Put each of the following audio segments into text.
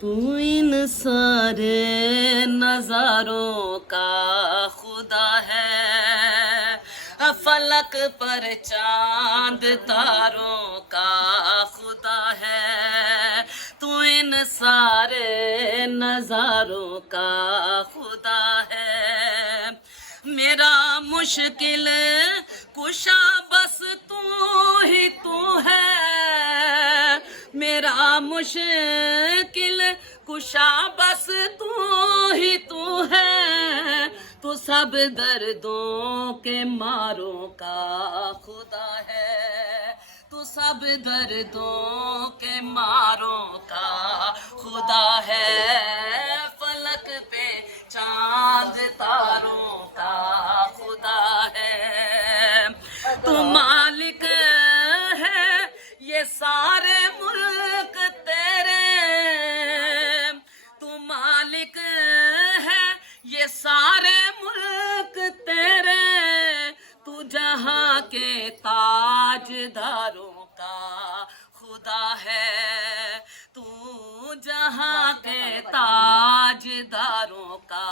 تو ان سارے نظاروں کا خدا ہے، فلک پر چاند تاروں کا خدا ہے، تو ان سارے نظاروں کا خدا ہے۔ میرا مشکل کشا بس تو ہی تو ہے، میرا مشکل کشا بس تو ہی تو ہے، تو سب دردوں کے ماروں کا خدا ہے، تو سب دردوں کے ماروں کا خدا ہے، فلک پہ چاند تاروں کا خدا ہے۔ تو مالک ہے یہ سارے ملک تیرے، تو مالک ہے یہ سارے ملک تیرے، تو جہاں کے تاج داروں کا خدا ہے، تو جہاں کے تاج داروں کا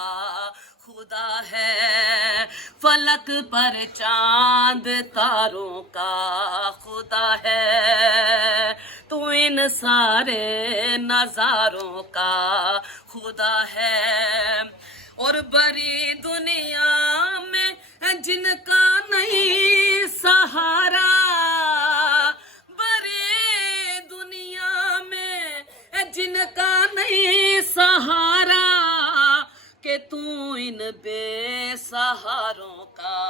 خدا ہے، فلک پر چاند تاروں کا خدا ہے، تو ان سارے نظاروں کا خدا ہے۔ اور بڑی دنیا میں جن کا نہیں سہارا، بڑی دنیا میں جن کا نہیں سہارا، کہ تو ان بے سہاروں کا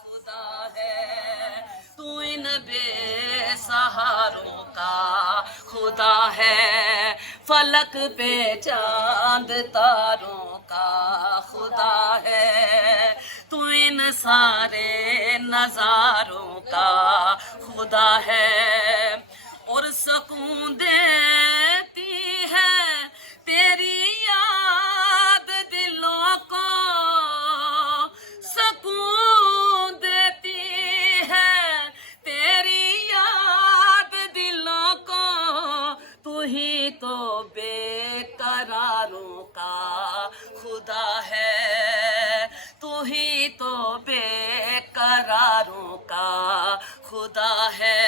خدا ہے، تو ان بے سہاروں کا خدا ہے، فلک پہ چاند تاروں کا خدا ہے، تو ان سارے نظاروں کا خدا ہے۔ اور سکون دیتی ہے تیری یاد دلوں کو، سکون دیتی ہے تیری یاد دلوں کو، تو ہی تو بے قراروں کا خدا ہے، تو ہی تو بے قراروں کا خدا ہے،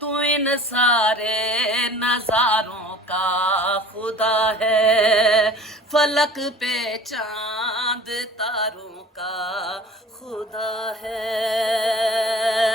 تو ان سارے نظاروں کا خدا ہے، فلک پہ چاند تاروں کا خدا ہے۔